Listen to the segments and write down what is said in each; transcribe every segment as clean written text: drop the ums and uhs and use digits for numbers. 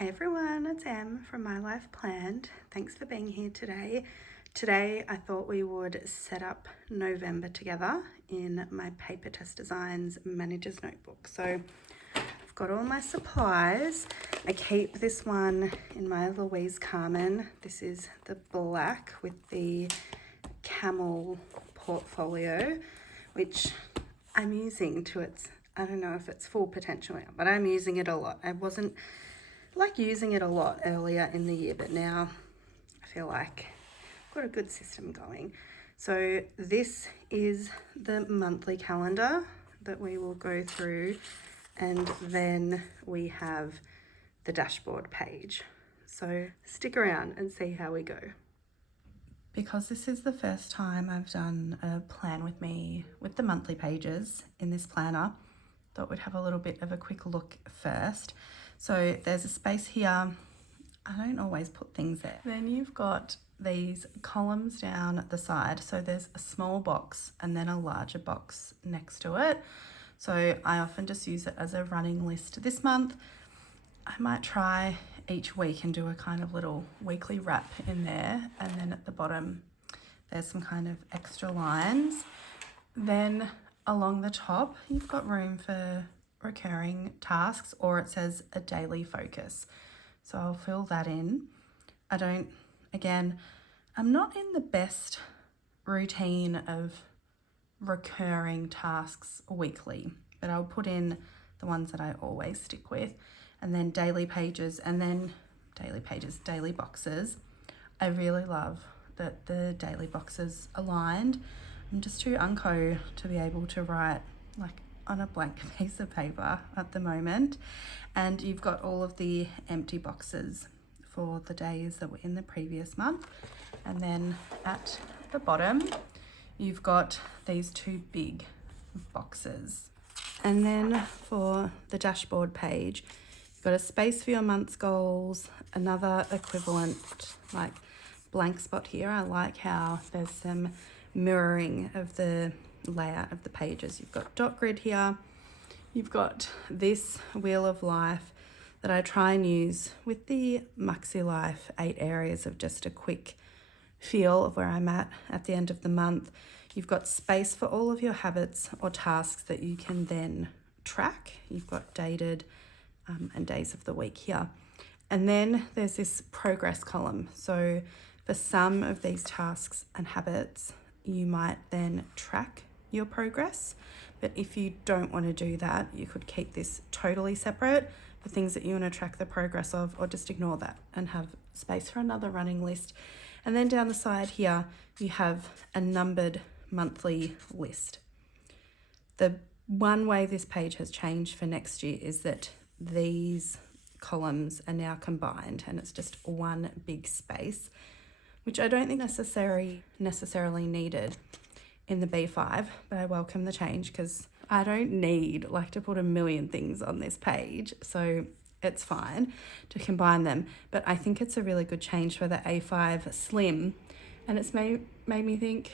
Hey everyone, it's Em from My Life Planned. Thanks for being here today. Today I thought we would set up November together in my PaperTess Designs Managers Notebook. So I've got all my supplies. I keep this one in my Louise Carmen. This is the black with the camel portfolio, which I'm using to its, I don't know if it's full potential now, but I'm using it a lot. I wasn't using it a lot earlier in the year, but now I feel like I've got a good system going. So this is the monthly calendar that we will go through, and then we have the dashboard page. So stick around and see how we go. Because this is the first time I've done a plan with me with the monthly pages in this planner, thought we'd have a little bit of a quick look first. So there's a space here. I don't always put things there. Then you've got these columns down at the side. So there's a small box and then a larger box next to it. So I often just use it as a running list. This month, I might try each week and do a kind of little weekly wrap in there. And then at the bottom, there's some kind of extra lines. Then along the top, you've got room for recurring tasks, or it says a daily focus. So I'll fill that in. I'm not in the best routine of recurring tasks weekly, but I'll put in the ones that I always stick with, and then daily pages, and then daily boxes. I really love that the daily boxes aligned. I'm just too unco to be able to write like on a blank piece of paper at the moment. And you've got all of the empty boxes for the days that were in the previous month. And then at the bottom, you've got these two big boxes. And then for the dashboard page, you've got a space for your month's goals, another equivalent like blank spot here. I like how there's some mirroring of the layout of the pages. You've got dot grid here. You've got this wheel of life that I try and use with the Maxi Life 8 areas of just a quick feel of where I'm at the end of the month. You've got space for all of your habits or tasks that you can then track. You've got dated and days of the week here. And then there's this progress column. So for some of these tasks and habits, you might then track your progress. But if you don't want to do that, you could keep this totally separate for things that you want to track the progress of, or just ignore that and have space for another running list. And then down the side here, you have a numbered monthly list. The one way this page has changed for next year is that these columns are now combined and it's just one big space, which I don't think necessarily needed in the B5, but I welcome the change because I don't need to put a million things on this page, so it's fine to combine them. But I think it's a really good change for the A5 Slim, and it's made me think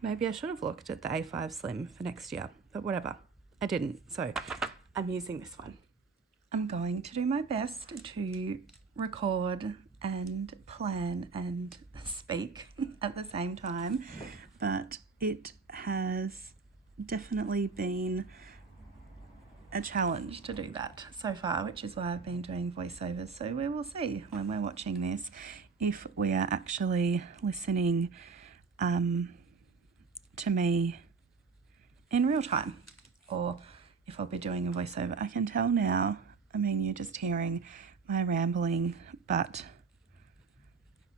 maybe I should have looked at the A5 Slim for next year, but whatever, I didn't, so I'm using this one. I'm going to do my best to record and plan and speak at the same time, but it has definitely been a challenge to do that so far, which is why I've been doing voiceovers. So we will see when we're watching this if we are actually listening to me in real time, or if I'll be doing a voiceover. I can tell now, you're just hearing my rambling, but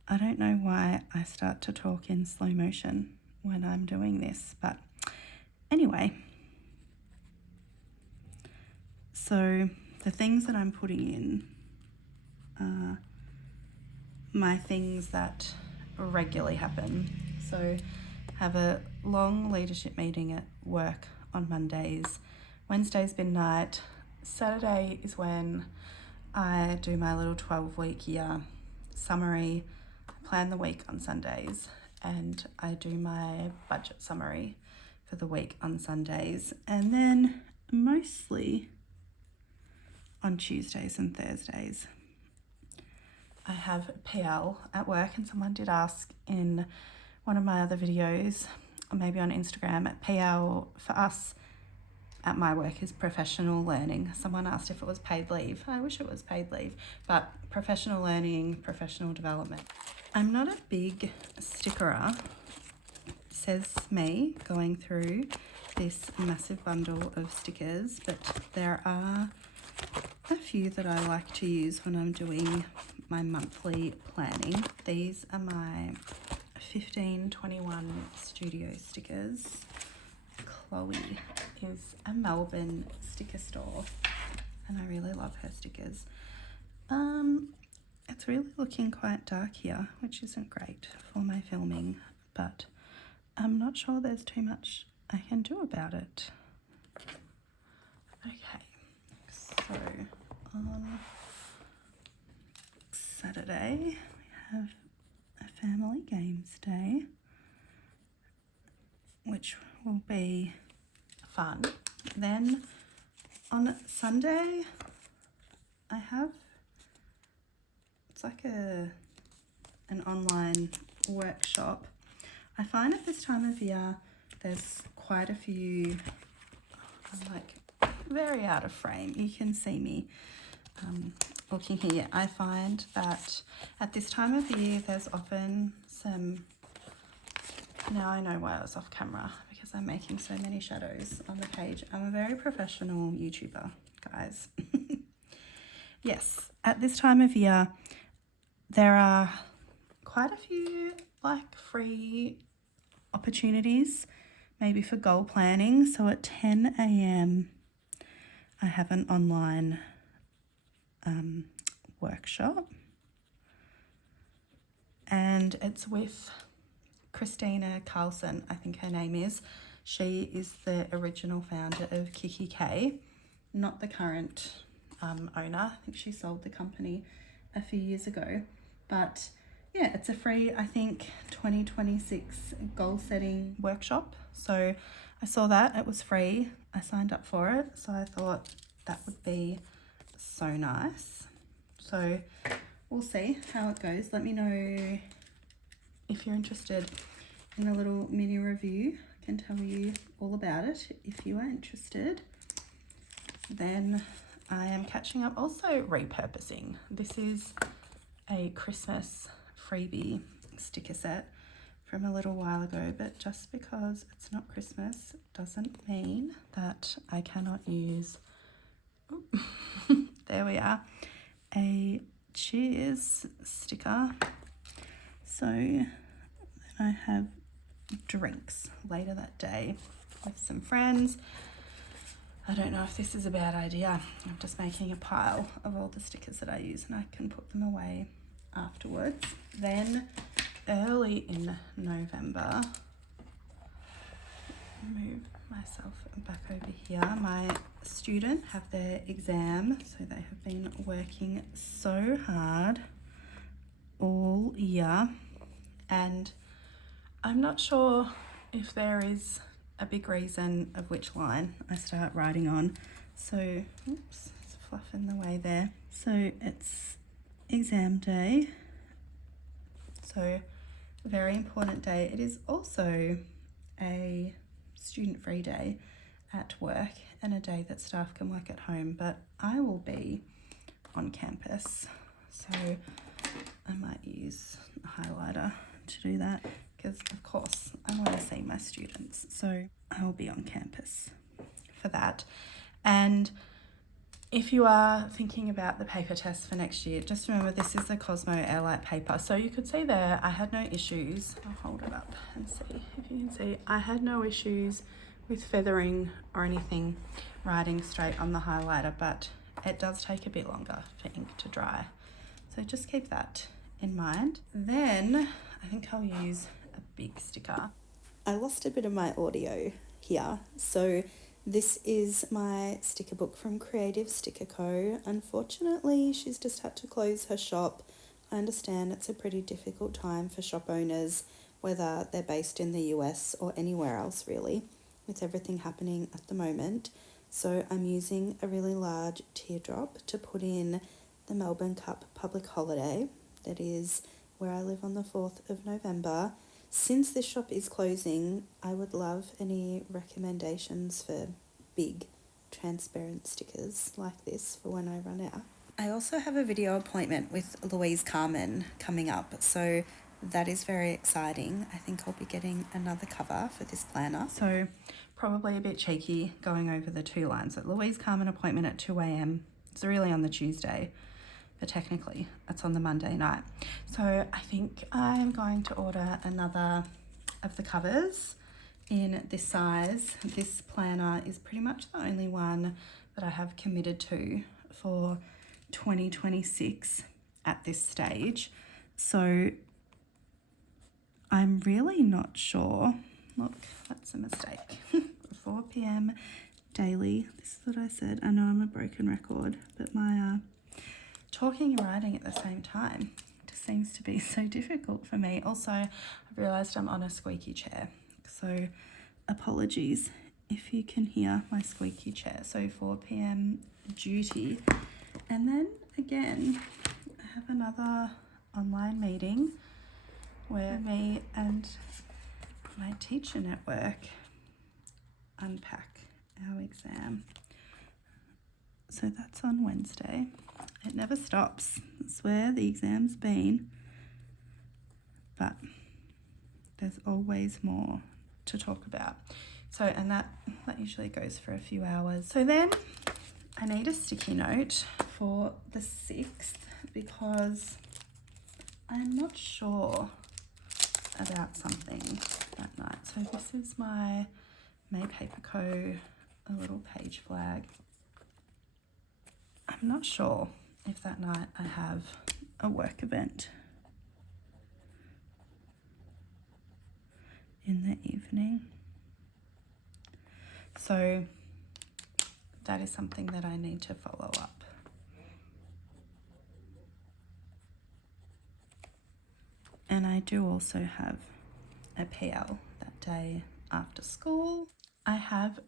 I don't know why I start to talk in slow motion when I'm doing this, but anyway. So the things that I'm putting in are my things that regularly happen. So have a long leadership meeting at work on Mondays. Wednesday's midnight. Saturday is when I do my little 12-week year summary. I plan the week on Sundays, and I do my budget summary for the week on Sundays, and then mostly on Tuesdays and Thursdays I have PL at work, and someone did ask in one of my other videos, or maybe on Instagram, PL for us at my work is professional learning. Someone asked if it was paid leave. I wish it was paid leave, but professional learning, professional development. I'm not a big stickerer, says me going through this massive bundle of stickers, but there are a few that I like to use when I'm doing my monthly planning. These are my 1521 studio stickers. Chloe is a Melbourne sticker store, and I really love her stickers. It's really looking quite dark here, which isn't great for my filming, but I'm not sure there's too much I can do about it. Okay, so on Saturday we have a family games day, which will be fun. Then on Sunday I have, it's like an online workshop. I find at this time of year there's quite a few, I'm like very out of frame. You can see me looking here. I find that at this time of year there's often some, now I know why I was off camera, because I'm making so many shadows on the page. I'm a very professional YouTuber, guys. Yes, at this time of year there are quite a few like free opportunities, maybe for goal planning. So at 10 a.m. I have an online workshop, and it's with Christina Carlson, I think her name is. She is the original founder of Kiki K, not the current owner. I think she sold the company a few years ago, but yeah, it's a free, I think, 2026 goal setting workshop. So I saw that, it was free. I signed up for it, so I thought that would be so nice. So we'll see how it goes. Let me know if you're interested in a little mini review. I can tell you all about it if you are interested. Then I am catching up, also repurposing. This is a Christmas freebie sticker set from a little while ago, but just because it's not Christmas doesn't mean that I cannot use, there we are, a cheers sticker. So then I have drinks later that day with some friends. I don't know if this is a bad idea. I'm just making a pile of all the stickers that I use, and I can put them away afterwards. Then early in November, move myself back over here, my students have their exam, so they have been working so hard all year, and I'm not sure if there is a big reason of which line I start writing on. So, oops, there's fluff in the way there. So it's exam day, so very important day. It is also a student-free day at work and a day that staff can work at home, but I will be on campus, so I might use a highlighter to do that, because of course I want to see my students, so I will be on campus for that. And if you are thinking about the paper test for next year, just remember this is a Cosmo Airlight paper. So you could see there, I had no issues. I'll hold it up and see if you can see. I had no issues with feathering or anything writing straight on the highlighter, but it does take a bit longer for ink to dry. So just keep that in mind. Then I think I'll use a big sticker. I lost a bit of my audio here, so this is my sticker book from Creative Sticker Co. Unfortunately, she's just had to close her shop. I understand it's a pretty difficult time for shop owners, whether they're based in the US or anywhere else really, with everything happening at the moment. So I'm using a really large teardrop to put in the Melbourne Cup public holiday. that is where I live on the 4th of November. Since this shop is closing, I would love any recommendations for big transparent stickers like this for when I run out. I also have a video appointment with Louise Carmen coming up, so that is very exciting. I think I'll be getting another cover for this planner. So probably a bit cheeky going over the 2 lines. So Louise Carmen appointment at 2 a.m. It's really on the Tuesday, but technically it's on the Monday night. So I think I'm going to order another of the covers in this size. This planner is pretty much the only one that I have committed to for 2026 at this stage. So I'm really not sure. Look, that's a mistake. 4 p.m. daily. This is what I said. I know I'm a broken record, but my talking and writing at the same time just seems to be so difficult for me. Also, I've realised I'm on a squeaky chair, so apologies if you can hear my squeaky chair. So 4 p.m. duty, and then again I have another online meeting where me and my teacher network unpack our exam. So that's on Wednesday. It never stops. That's where the exam's been. But there's always more to talk about. So, and that usually goes for a few hours. So then I need a sticky note for the 6th because I'm not sure about something that night. So this is my May Paper Co. a little page flag. I'm not sure if that night I have a work event in the evening. So that is something that I need to follow up. And I do also have a PL that day after school. I have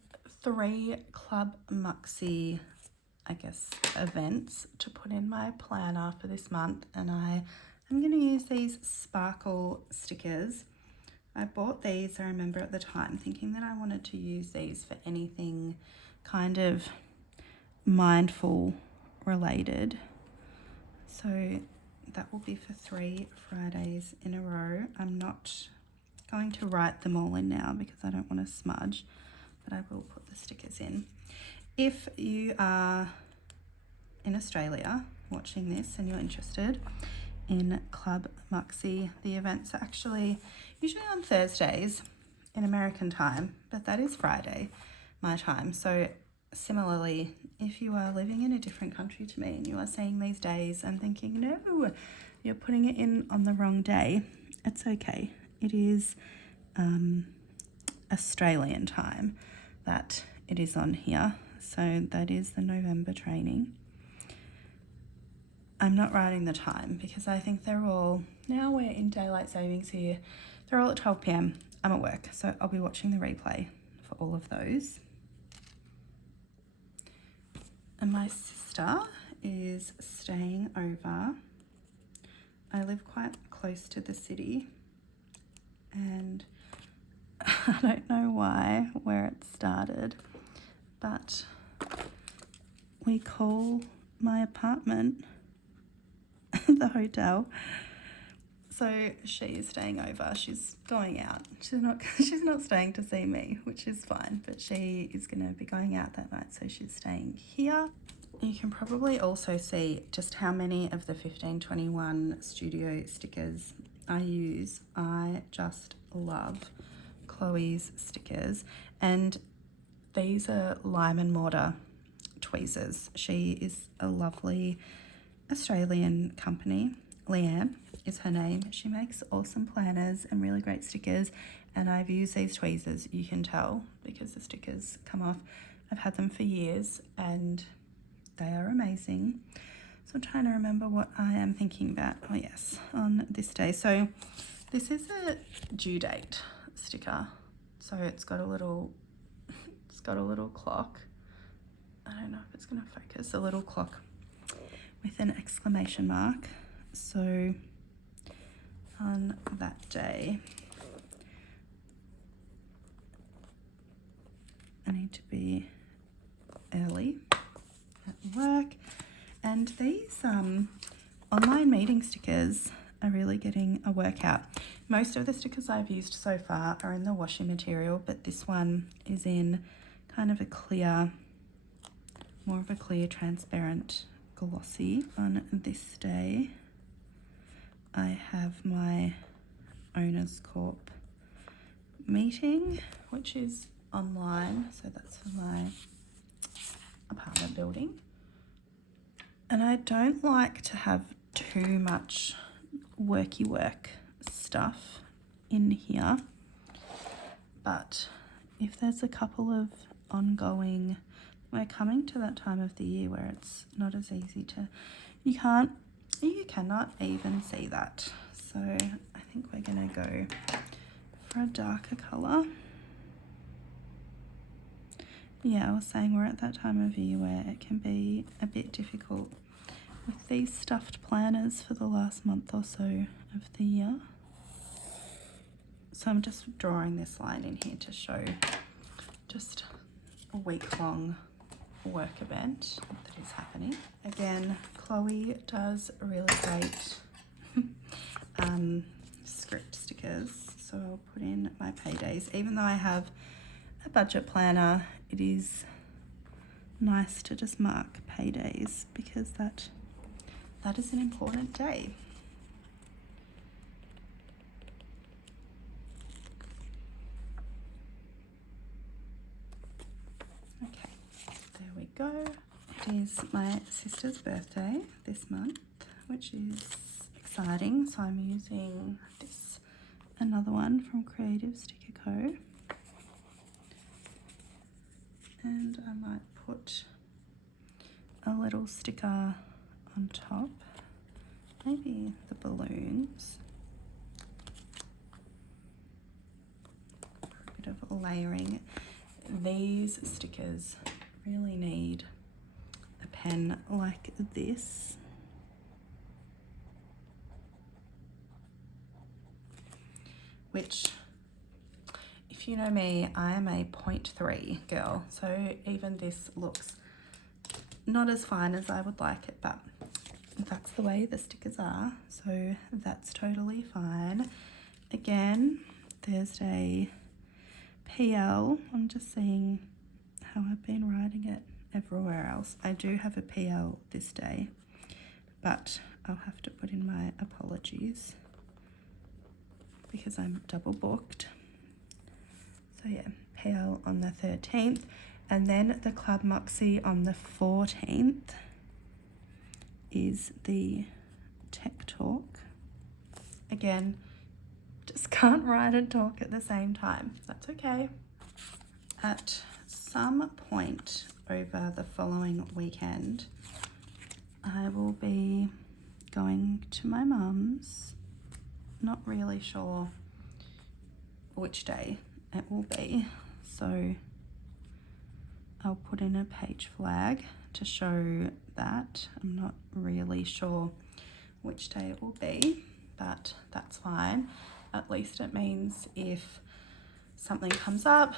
3 Club Muxie, I guess, events to put in my planner for this month, and I'm going to use these sparkle stickers. I bought these, I remember at the time, thinking that I wanted to use these for anything kind of mindful related. So that will be for 3 Fridays in a row. I'm not going to write them all in now because I don't want to smudge, but I will put the stickers in. If you are in Australia watching this and you're interested in Club Muxie, the events are actually usually on Thursdays in American time, but that is Friday my time. So similarly, if you are living in a different country to me and you are seeing these days and thinking, no, you're putting it in on the wrong day, it's okay. It is Australian time that it is on here. So that is the November training. I'm not writing the time because I think they're all, now we're in daylight savings here, they're all at 12 p.m. I'm at work, so I'll be watching the replay for all of those. And my sister is staying over. I live quite close to the city, and I don't know why, where it started, but we call my apartment the hotel. So she is staying over. She's going out. She's not staying to see me, which is fine, but she is going to be going out that night, so she's staying here. You can probably also see just how many of the 1521 studio stickers I use. I just love Chloe's stickers, and these are lime and mortar tweezers. She is a lovely Australian company. Leanne is her name. She makes awesome planners and really great stickers, and I've used these tweezers. You can tell because the stickers come off. I've had them for years and they are amazing. So I'm trying to remember what I am thinking about. Oh yes, on this day. So this is a due date sticker. So it's got a little clock. I don't know if it's going to focus. A little clock with an exclamation mark So on that day, I need to be early at work. And these online meeting stickers are really getting a workout. Most of the stickers I've used so far are in the washi material, but this one is in kind of a clear, more of a clear transparent glossy. On this day, I have my Owners Corp meeting, which is online, so that's for my apartment building. And I don't like to have too much worky work stuff in here, but if there's a couple of ongoing, we're coming to that time of the year where it's not as easy to, you cannot even see that. So I think we're gonna go for a darker color. Yeah, I was saying we're at that time of year where it can be a bit difficult with these stuffed planners for the last month or so of the year. So I'm just drawing this line in here to show just a week-long work event that is happening. Again, Chloe does really great script stickers, so I'll put in my paydays. Even though I have a budget planner, it is nice to just mark paydays because that is an important day. Okay, there we go. It is my sister's birthday this month, which is exciting. So I'm using this, another one from Creative Sticker Co. And I might put a little sticker on top, maybe the balloons, a bit of layering. These stickers really need a pen like this. Which, if you know me, I am a 0.3 girl, so even this looks not as fine as I would like it, but that's the way the stickers are, so that's totally fine. Again, Thursday PL, I'm just seeing how I've been writing it everywhere else. I do have a PL this day, but I'll have to put in my apologies because I'm double booked. So yeah, PL on the 13th, and then the Club Moxie on the 14th is the tech talk. Again, just can't write and talk at the same time. That's okay. At some point over the following weekend, I will be going to my mum's. Not really sure which day it will be, so I'll put in a page flag to show that. I'm not really sure which day it will be, but that's fine. At least it means if something comes up,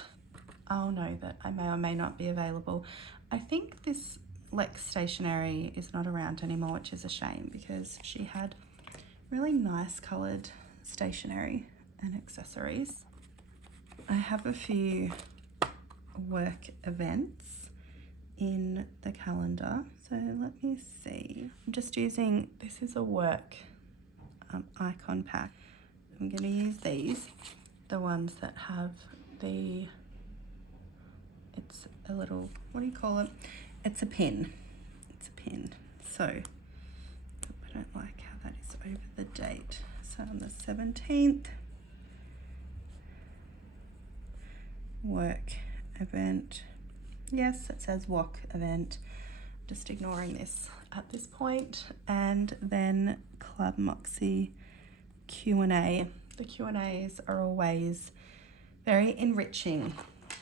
I'll know that I may or may not be available. I think this Lex stationery is not around anymore, which is a shame because she had really nice coloured stationery and accessories. I have a few work events in the calendar, so let me see. I'm just using, this is a work icon pack. I'm going to use these, the ones that have the, it's a little, what do you call it? It's a pin. It's a pin. So I don't like how that is over the date. So on the 17th, work event. Yes, it says walk event. Just ignoring this at this point. And then Club Moxie Q&A. The Q&As are always very enriching,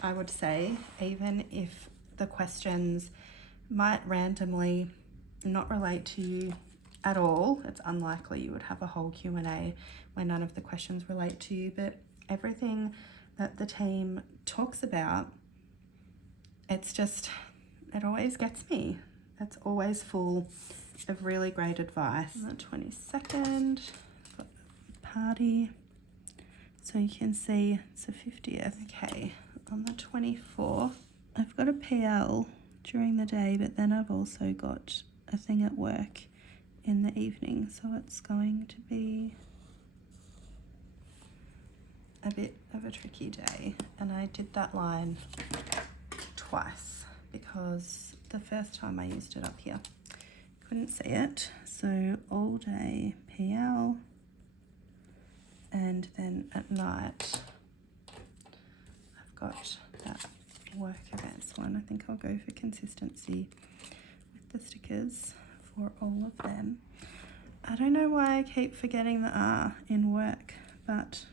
I would say, even if the questions might randomly not relate to you at all. It's unlikely you would have a whole Q&A where none of the questions relate to you, but everything that the team talks about, it always gets me. It's always full of really great advice. On the 22nd, got a party. So you can see it's the 50th. Okay, on the 24th, I've got a PL during the day, but then I've also got a thing at work in the evening. So it's going to be a bit of a tricky day. And I did that line twice because the first time I used it up here, couldn't see it. So all day PL, and then at night I've got that work events one. I think I'll go for consistency with the stickers for all of them. I don't know why I keep forgetting the R in work, but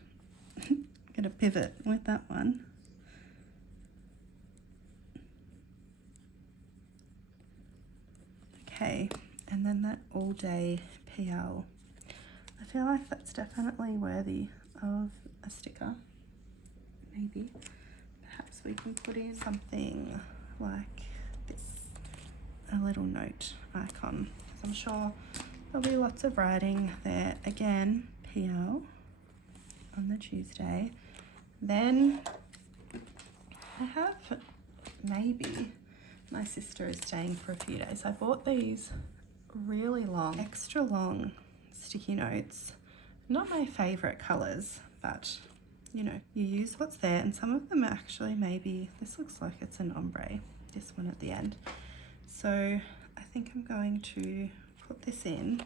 I'm gonna pivot with that one. Okay, and then that all day PL. I feel like that's definitely worthy of a sticker. Maybe. Perhaps we can put in something like this, a little note icon, because I'm sure there'll be lots of writing there. Again, PL on the Tuesday. Then I have maybe my sister is staying for a few days. I bought these really long, extra long sticky notes. Not my favorite colors, but you know, you use what's there, and some of them actually maybe, this looks like it's an ombre, this one at the end. So I think I'm going to put this in.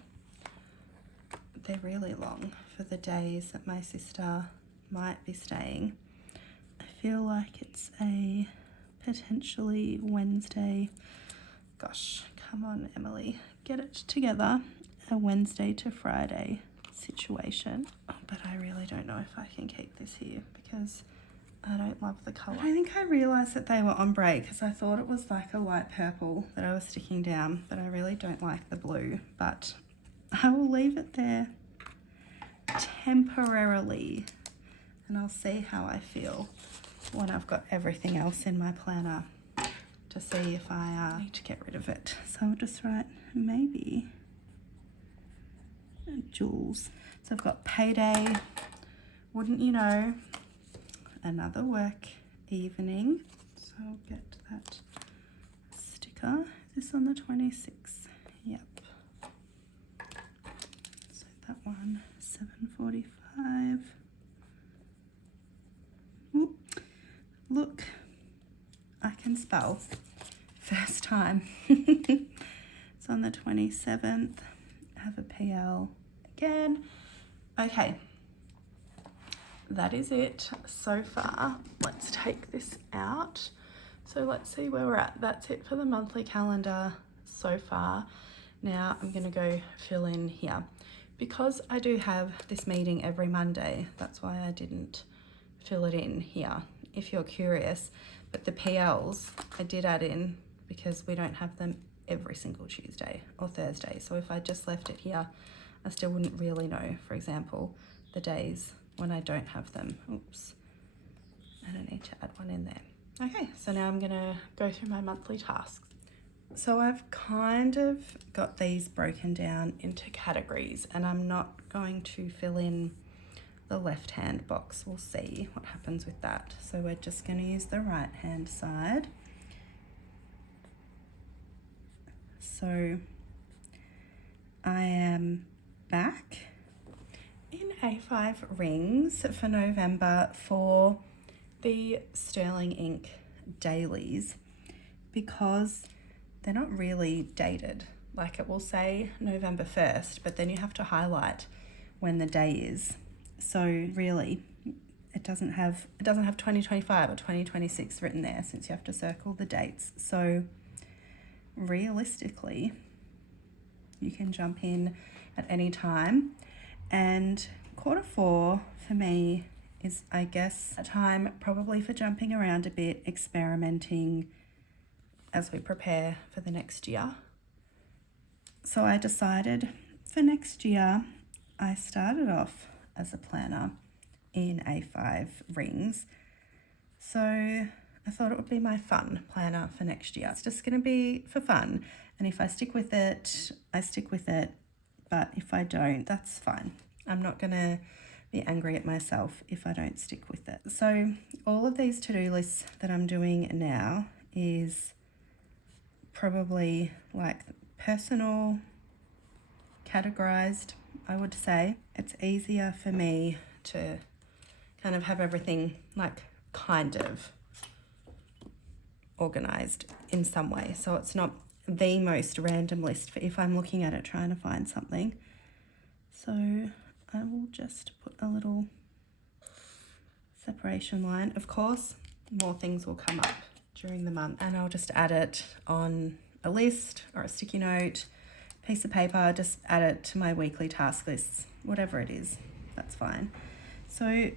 They're really long for the days that my sister might be staying. I feel like it's a potentially Wednesday, gosh, come on Emily, get it together, a Wednesday to Friday situation. Oh, but I really don't know if I can keep this here because I don't love the colour. I think I realised that they were ombre because I thought it was like a light purple that I was sticking down, but I really don't like the blue, but I will leave it there temporarily and I'll see how I feel when I've got everything else in my planner to see if I need to get rid of it. So I'll just write maybe Jules. So I've got payday, wouldn't you know, another work evening. So I'll get that sticker. Is this on the 26th? Yep. So that one, 7:45. Ooh, look, I can spell. First time. It's on the 27th. Have a PL again. Okay, that is it so far. Let's take this out. So let's see where we're at. That's it for the monthly calendar so far. Now I'm gonna go fill in here. Because I do have this meeting every Monday, that's why I didn't fill it in here, if you're curious. But the PLs I did add in because we don't have them every single Tuesday or Thursday. So if I just left it here, I still wouldn't really know, for example, the days when I don't have them. Oops, I don't need to add one in there. Okay, so now I'm gonna go through my monthly tasks. So I've kind of got these broken down into categories and I'm not going to fill in the left-hand box. We'll see what happens with that. So we're just gonna use the right-hand side. So I am back in A5 rings for November for the Sterling Ink dailies because they're not really dated. Like it will say November 1st, but then you have to highlight when the day is. So really, it doesn't have 2025 or 2026 written there since you have to circle the dates. So realistically, you can jump in at any time. And Q4 for me is, I guess, a time probably for jumping around a bit, experimenting as we prepare for the next year. So I decided for next year, I started off as a planner in A5 rings. So I thought it would be my fun planner for next year. It's just going to be for fun. And if I stick with it, I stick with it. But if I don't, that's fine. I'm not going to be angry at myself if I don't stick with it. So all of these to-do lists that I'm doing now is probably like personal, categorized, I would say. It's easier for me to kind of have everything like kind of organized in some way. So it's not the most random list for if I'm looking at it trying to find something. So I will just put a little separation line. Of course, more things will come up during the month and I'll just add it on a list or a sticky note, piece of paper, just add it to my weekly task lists, whatever it is, that's fine. So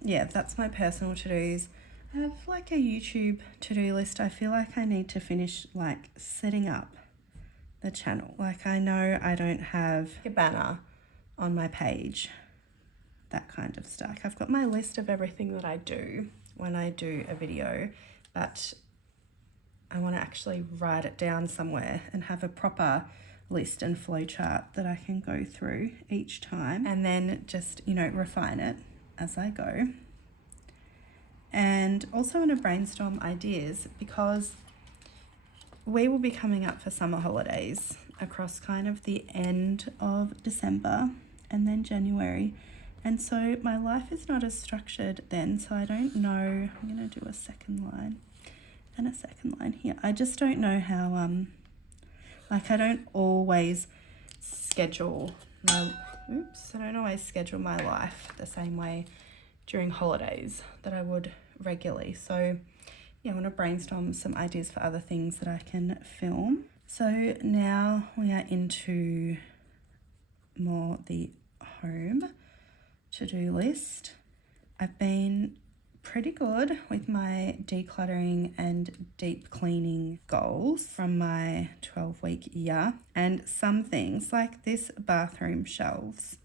yeah, that's my personal to-dos. I have like a YouTube to-do list. I feel like I need to finish like setting up the channel. Like I know I don't have a banner on my page, that kind of stuff. I've got my list of everything that I do when I do a video, but I want to actually write it down somewhere and have a proper list and flow chart that I can go through each time and then just, you know, refine it as I go. And also want to brainstorm ideas because we will be coming up for summer holidays across kind of the end of December and then January. And so my life is not as structured then, so I don't know. I'm going to do a second line and a second line here. I just don't know how, like I don't always schedule my life the same way during holidays that I would regularly. So yeah, I want to brainstorm some ideas for other things that I can film. So now we are into more the home to-do list. I've been pretty good with my decluttering and deep cleaning goals from my 12-week year, and some things like this bathroom shelves,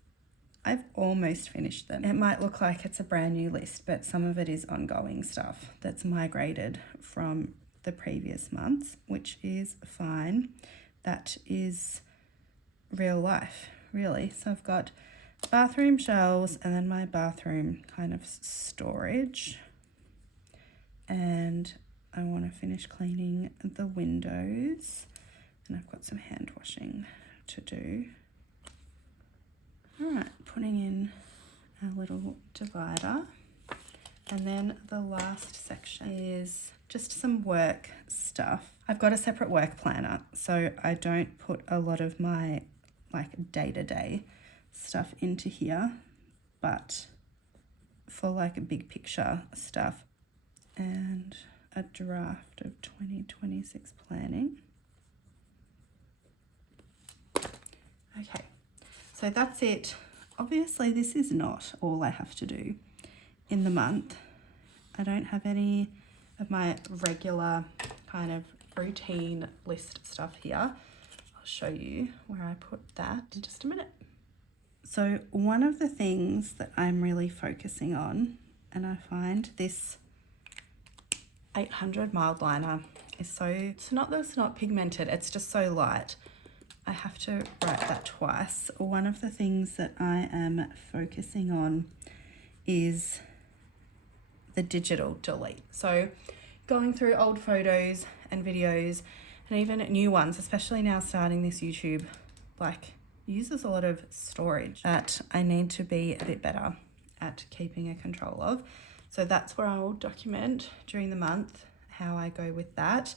I've almost finished them. It might look like it's a brand new list, but some of it is ongoing stuff that's migrated from the previous months, which is fine. That is real life, really. So I've got bathroom shelves and then my bathroom kind of storage. And I want to finish cleaning the windows. And I've got some hand washing to do. All right, putting in a little divider. And then the last section is just some work stuff. I've got a separate work planner, so I don't put a lot of my like day-to-day stuff into here, but for like a big picture stuff and a draft of 2026 planning. Okay, so that's it. Obviously, this is not all I have to do in the month. I don't have any of my regular kind of routine list stuff here. I'll show you where I put that in just a minute. So one of the things that I'm really focusing on, and I find this 800 mild liner is so, it's not that it's not pigmented, it's just so light. I have to write that twice. One of the things that I am focusing on is the digital delete. So going through old photos and videos and even new ones, especially now starting this YouTube, like uses a lot of storage that I need to be a bit better at keeping a control of. So that's where I will document during the month how I go with that.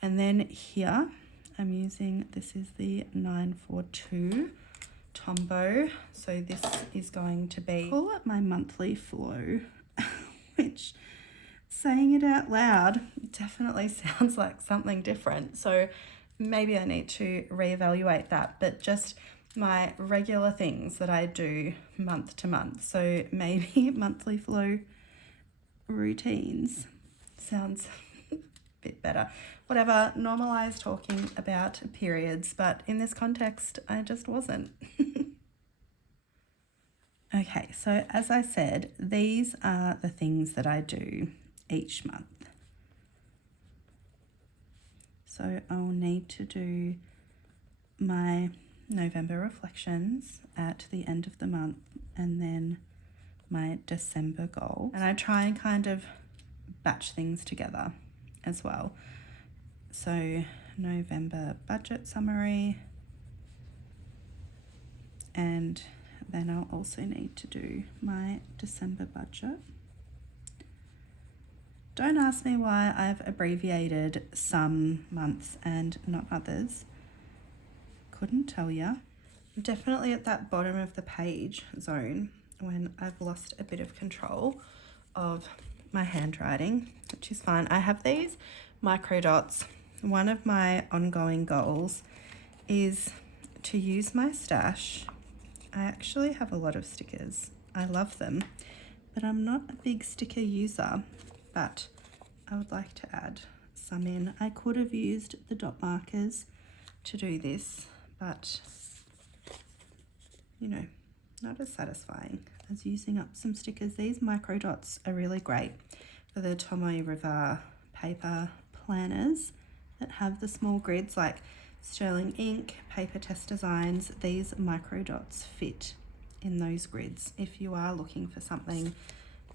And then here I'm using, this is the 942 Tombow. So this is going to be, call it my monthly flow, which saying it out loud definitely sounds like something different. So maybe I need to reevaluate that, but just my regular things that I do month to month. So maybe monthly flow routines sounds bit better. Whatever, normalize talking about periods, but in this context, I just wasn't. Okay, so as I said, these are the things that I do each month. So I'll need to do my November reflections at the end of the month and then my December goal. And I try and kind of batch things together as well. So November budget summary, and then I'll also need to do my December budget. Don't ask me why I've abbreviated some months and not others. Couldn't tell you. I'm definitely at that bottom of the page zone when I've lost a bit of control of my handwriting, which is fine. I have these micro dots. One of my ongoing goals is to use my stash. I actually have a lot of stickers. I love them, but I'm not a big sticker user, but I would like to add some in. I could have used the dot markers to do this, but you know, not as satisfying as using up some stickers. These micro dots are really great for the Tomoe River paper planners that have the small grids like Sterling Ink, PaperTess Designs. These micro dots fit in those grids if you are looking for something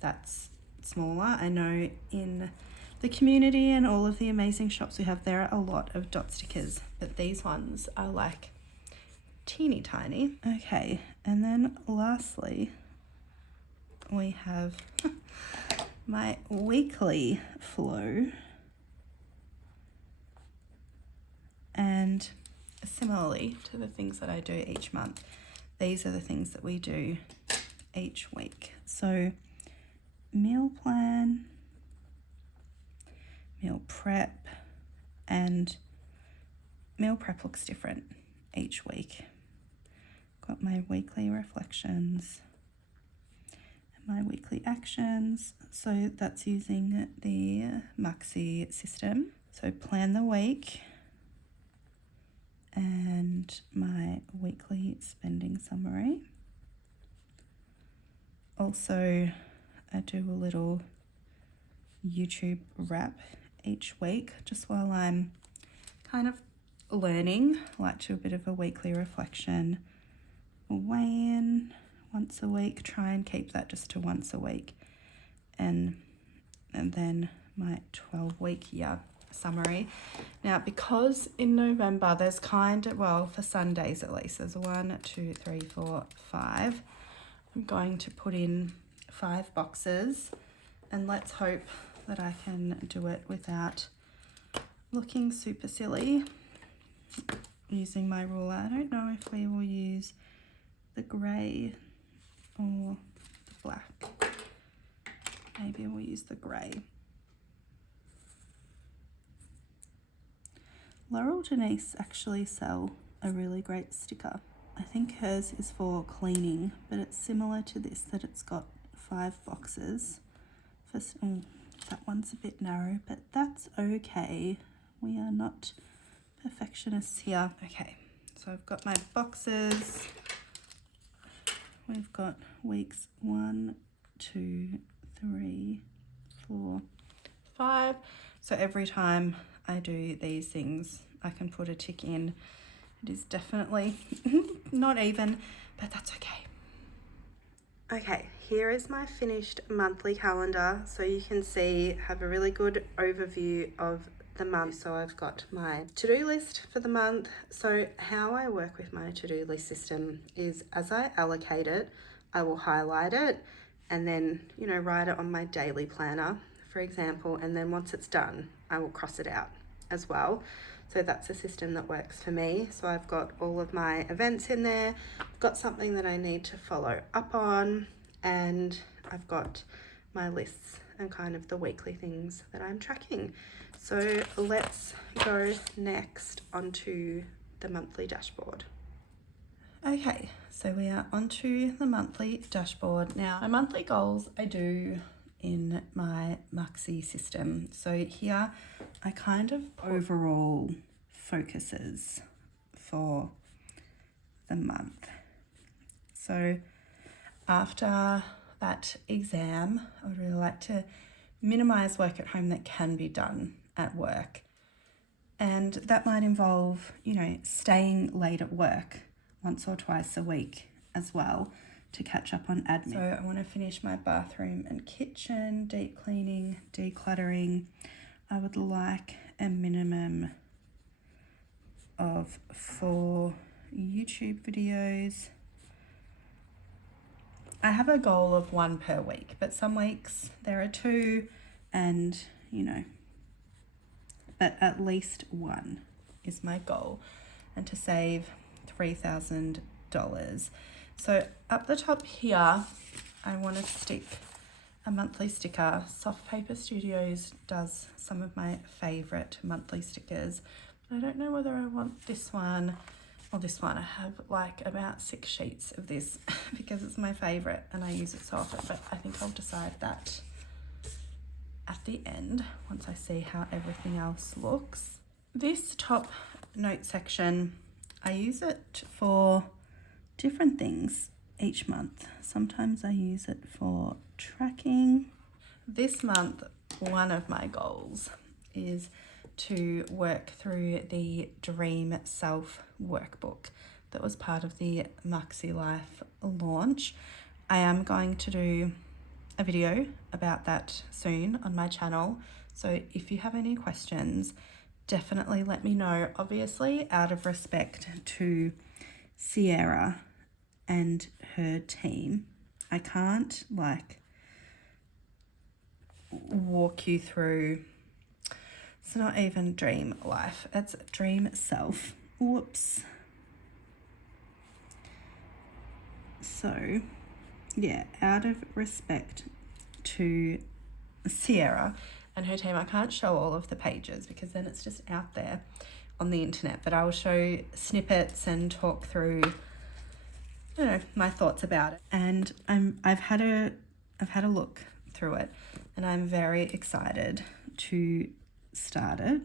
that's smaller. I know in the community and all of the amazing shops we have, there are a lot of dot stickers, but these ones are like teeny tiny. Okay, and then lastly, we have my weekly flow. And similarly to the things that I do each month, these are the things that we do each week. So meal plan, meal prep, and meal prep looks different each week. Got my weekly reflections and my weekly actions. So that's using the Maxi system. So plan the week and my weekly spending summary. Also, I do a little YouTube wrap each week just while I'm kind of learning. I like to do a bit of a weekly reflection, weigh-in once a week, try and keep that just to once a week, and then my 12-week year summary. Now, because in November there's for Sundays at least, there's 1, 2, 3, 4, 5. I'm going to put in 5 boxes, and let's hope that I can do it without looking super silly using my ruler. I don't know if we will use the grey or the black. Maybe we'll use the grey. Laurel Denise actually sell a really great sticker. I think hers is for cleaning, but it's similar to this, that it's got 5 boxes. That one's a bit narrow, but that's okay. We are not perfectionists here. Okay, so I've got my boxes. We've got weeks 1, 2, 3, 4, 5. So every time I do these things, I can put a tick in. It is definitely not even, but that's okay. Okay, here is my finished monthly calendar. So you can see, have a really good overview of the month. So I've got my to-do list for the month. So how I work with my to-do list system is as I allocate it, I will highlight it and then, write it on my daily planner, for example, and then once it's done, I will cross it out as well. So that's a system that works for me. So I've got all of my events in there, I've got something that I need to follow up on, and I've got my lists and kind of the weekly things that I'm tracking. So let's go next onto the monthly dashboard. Okay, so we are onto the monthly dashboard. Now, my monthly goals I do in my Muxi system. So here I kind of overall focuses for the month. So after that exam, I would really like to minimize work at home that can be done at work. And that might involve, staying late at work once or twice a week as well to catch up on admin. So I want to finish my bathroom and kitchen, deep cleaning, decluttering. I would like a minimum of 4 YouTube videos. I have a goal of 1 per week, but some weeks there are 2 and, but at least 1 is my goal, and to save $3,000. So up the top here, I want to stick a monthly sticker. Soft Paper Studios does some of my favorite monthly stickers. I don't know whether I want this one or this one. I have like about 6 sheets of this because it's my favorite and I use it so often, but I think I'll decide that at the end once I see how everything else looks. This top note section, I use it for different things each month. Sometimes I use it for tracking. This month, one of my goals is to work through the Dream Self workbook that was part of the Muxi Life launch. I am going to do a video about that soon on my channel. So if you have any questions, definitely let me know. Obviously, out of respect to Sierra and her team, I can't walk you through. It's not even Dream Life, it's Dream Self. Whoops. So yeah, out of respect to Sierra and her team, I can't show all of the pages because then it's just out there on the internet, but I will show snippets and talk through my thoughts about it. And I've had a look through it and I'm very excited to start it.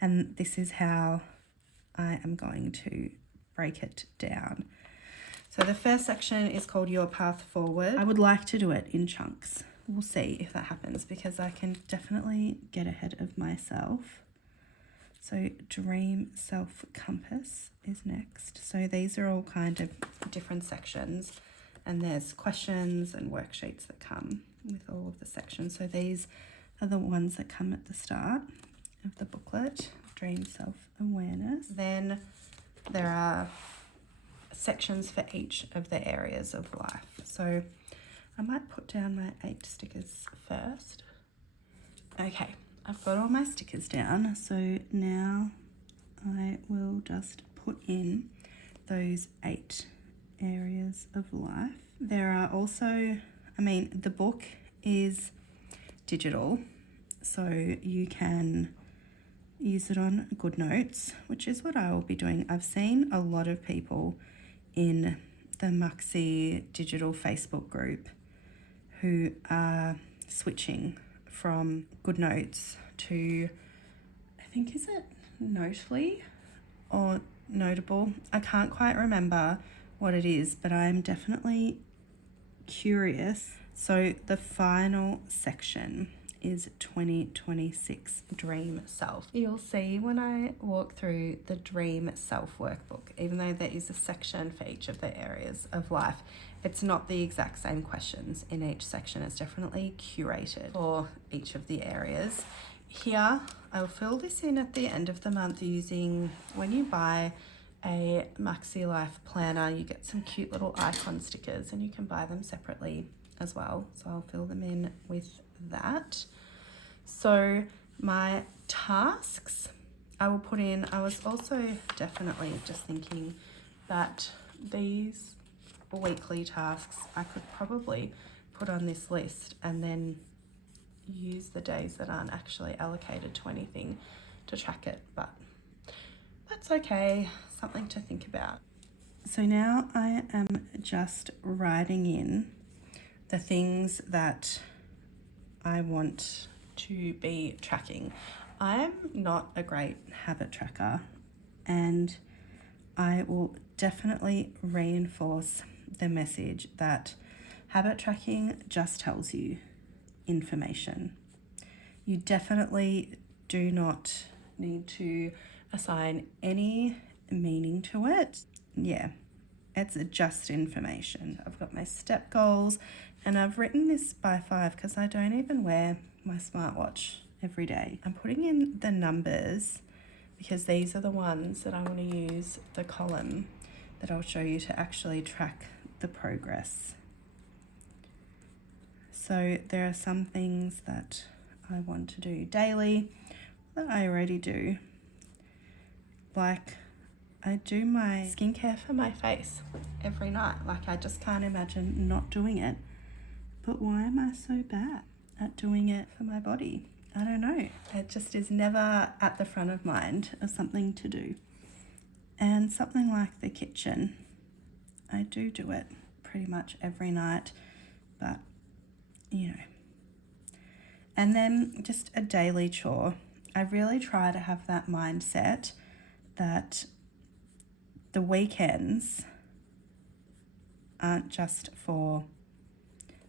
And this is how I am going to break it down. So the first section is called Your Path Forward. I would like to do it in chunks. We'll see if that happens because I can definitely get ahead of myself. So Dream Self Compass is next. So these are all kind of different sections and there's questions and worksheets that come with all of the sections. So these are the ones that come at the start of the booklet, Dream Self Awareness. Then there are sections for each of the areas of life. So I might put down my 8 stickers first. Okay, I've got all my stickers down. So now I will just put in those 8 areas of life. There are also, the book is digital, so you can use it on GoodNotes, which is what I will be doing. I've seen a lot of people in the Muxi digital Facebook group who are switching from GoodNotes to, I think, is it Notely or Notable? I can't quite remember what it is, but I'm definitely curious. So the final section is 2026 Dream Self. You'll see when I walk through the Dream Self workbook, even though there is a section for each of the areas of life, it's not the exact same questions in each section. It's definitely curated for each of the areas. Here, I'll fill this in at the end of the month using, when you buy a Muxi Life planner, you get some cute little icon stickers and you can buy them separately as well. So I'll fill them in with that. So my tasks I will put in, I was also definitely just thinking that these weekly tasks I could probably put on this list and then use the days that aren't actually allocated to anything to track it, but that's okay, something to think about. So now I am just writing in the things that I want to be tracking. I'm not a great habit tracker, and I will definitely reinforce the message that habit tracking just tells you information. You definitely do not need to assign any meaning to it. Yeah, it's just information. I've got my step goals, and I've written this by 5 because I don't even wear my smartwatch every day. I'm putting in the numbers because these are the ones that I want to use the column that I'll show you to actually track the progress. So there are some things that I want to do daily that I already do. Like, I do my skincare for my face every night. Like, I just can't imagine not doing it. But why am I so bad at doing it for my body? I don't know. It just is never at the front of mind as something to do. And something like the kitchen, I do it pretty much every night, but you know. And then just a daily chore. I really try to have that mindset that the weekends aren't just for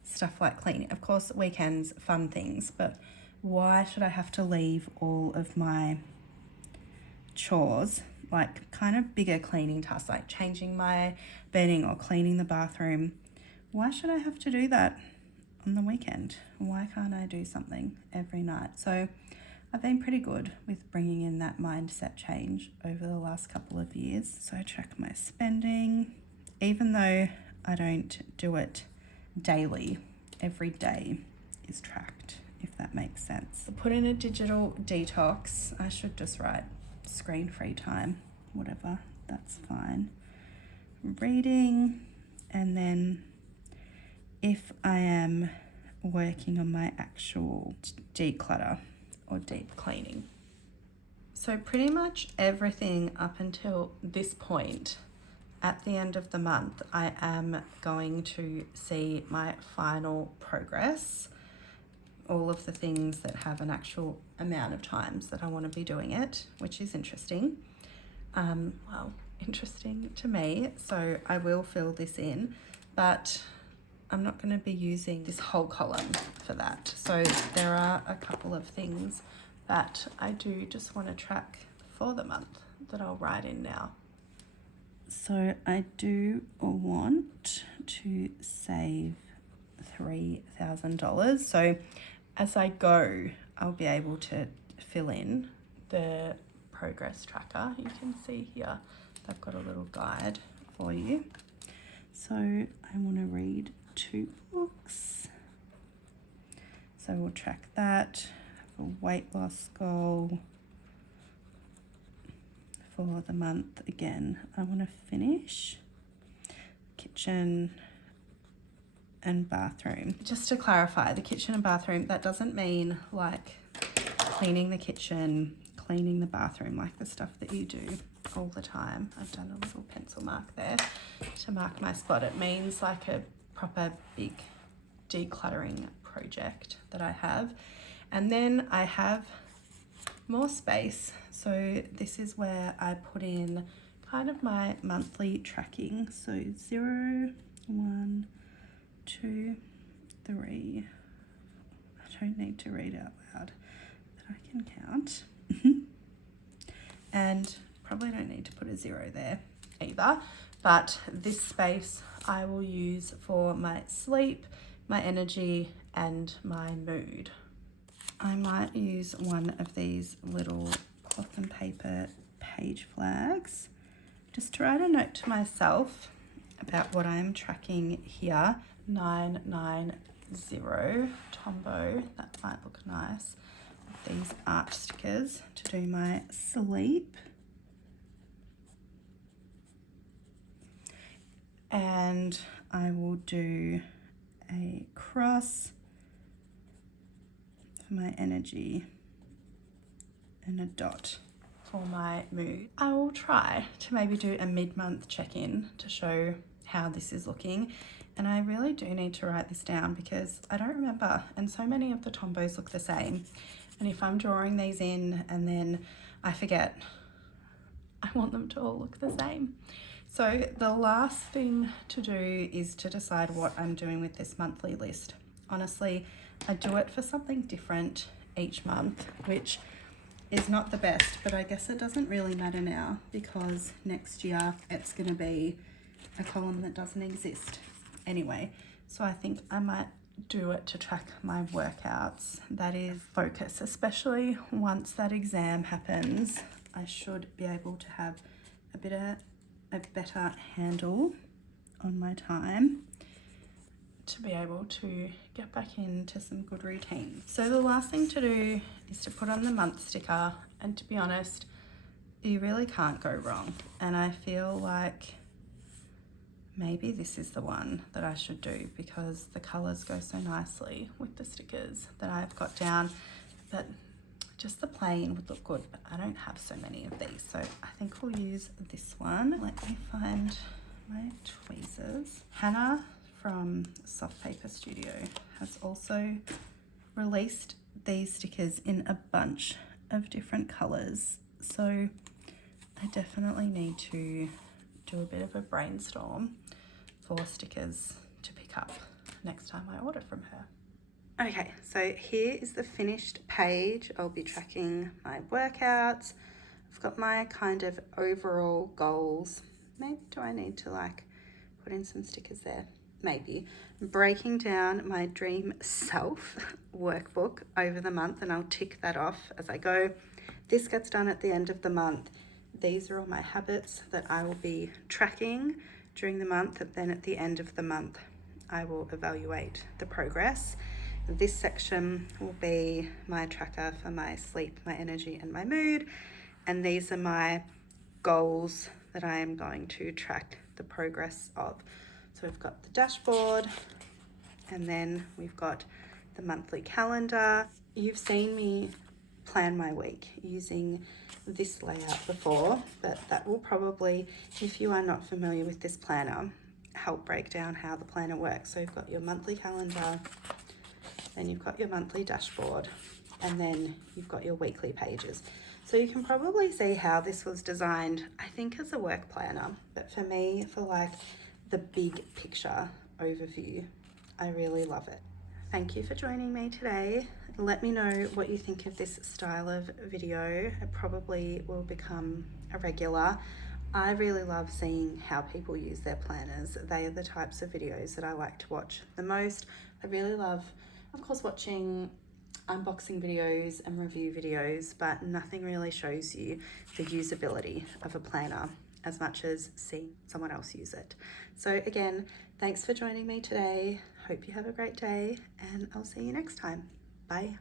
stuff like cleaning. Of course, weekends, fun things, but why should I have to leave all of my chores, like kind of bigger cleaning tasks, like changing my bedding or cleaning the bathroom? Why should I have to do that on the weekend? Why can't I do something every night? So I've been pretty good with bringing in that mindset change over the last couple of years. So I track my spending, even though I don't do it daily. Every day is tracked, if that makes sense. Put in a digital detox. I should just write screen-free time, whatever, that's fine. Reading, and then if I am working on my actual declutter or deep cleaning. So pretty much everything up until this point, at the end of the month, I am going to see my final progress, all of the things that have an actual amount of times that I want to be doing it, which is interesting. Well, interesting to me. So I will fill this in, but I'm not going to be using this whole column for that. So there are a couple of things that I do just want to track for the month that I'll write in now. So I do want to save $3,000. So as I go, I'll be able to fill in the progress tracker. You can see here, I've got a little guide for you. So I want to read 2 books. So we'll track that. Have a weight loss goal for the month. Again, I want to finish kitchen and bathroom. Just to clarify, the kitchen and bathroom, that doesn't mean like cleaning the kitchen, cleaning the bathroom, like the stuff that you do all the time. I've done a little pencil mark there to mark my spot. It means like a proper big decluttering project that I have. And then I have more space. So this is where I put in kind of my monthly tracking. So 0, 1, 2, 3. I don't need to read out loud, but I can count. And probably don't need to put a 0 there either. But this space I will use for my sleep, my energy, and my mood. I might use one of these little cloth and paper page flags just to write a note to myself about what I'm tracking here. 990 Tombow, that might look nice. These art stickers to do my sleep. And I will do a cross for my energy and a dot for my mood. I will try to maybe do a mid-month check-in to show how this is looking. And I really do need to write this down because I don't remember, and so many of the Tombos look the same. And if I'm drawing these in and then I forget, I want them to all look the same. So the last thing to do is to decide what I'm doing with this monthly list. Honestly, I do it for something different each month, which is not the best, but I guess it doesn't really matter now because next year it's going to be a column that doesn't exist anyway. So I think I might do it to track my workouts. That is focus, especially once that exam happens. I should be able to have a better handle on my time to be able to get back into some good routine. So the last thing to do is to put on the month sticker, and to be honest, you really can't go wrong. And I feel like maybe this is the one that I should do because the colors go so nicely with the stickers that I've got down. But just the plain would look good, but I don't have so many of these, so I think we'll use this one. Let me find my tweezers. Hannah from Soft Paper Studio has also released these stickers in a bunch of different colors, so I definitely need to do a bit of a brainstorm for stickers to pick up next time I order from her. Okay, so here is the finished page. I'll be tracking my workouts. I've got my kind of overall goals. Maybe do I need to like put in some stickers there? Maybe. Breaking down my dream self workbook over the month, and I'll tick that off as I go. This gets done at the end of the month. These are all my habits that I will be tracking during the month, and then at the end of the month I will evaluate the progress. This section will be my tracker for my sleep, my energy, and my mood. And these are my goals that I am going to track the progress of. So we've got the dashboard, and then we've got the monthly calendar. You've seen me plan my week using this layout before, but that will probably, if you are not familiar with this planner, help break down how the planner works. So you've got your monthly calendar, then you've got your monthly dashboard, and then you've got your weekly pages. So you can probably see how this was designed, I think, as a work planner, but for me, for like the big picture overview, I really love it. Thank you for joining me today. Let me know what you think of this style of video. It probably will become a regular. I really love seeing how people use their planners. They are the types of videos that I like to watch the most. I really love, of course, watching unboxing videos and review videos, but nothing really shows you the usability of a planner as much as seeing someone else use it. So again, thanks for joining me today. Hope you have a great day, and I'll see you next time. Bye.